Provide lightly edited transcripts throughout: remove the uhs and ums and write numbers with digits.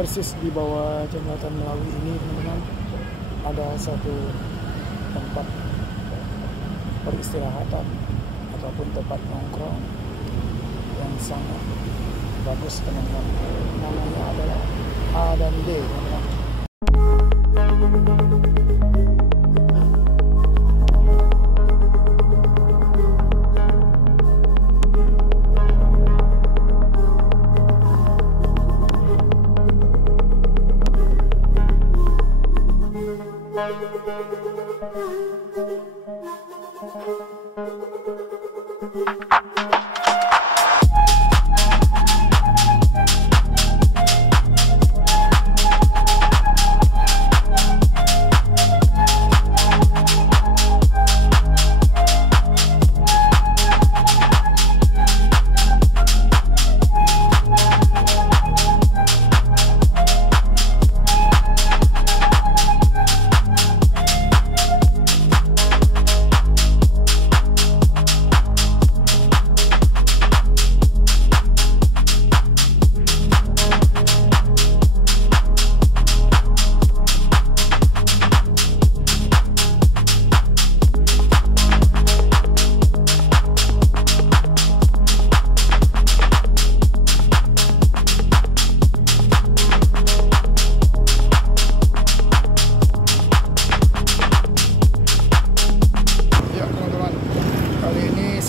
persis di bawah jembatan Melawi ini, teman-teman, ada satu tempat peristirahatan ataupun tempat nongkrong yang sangat bagus, teman-teman. Namanya adalah A dan D, teman-teman.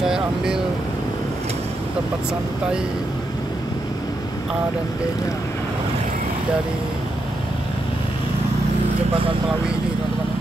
Saya ambil tempat santai A dan B-nya dari jembatan Melawi ini, teman-teman.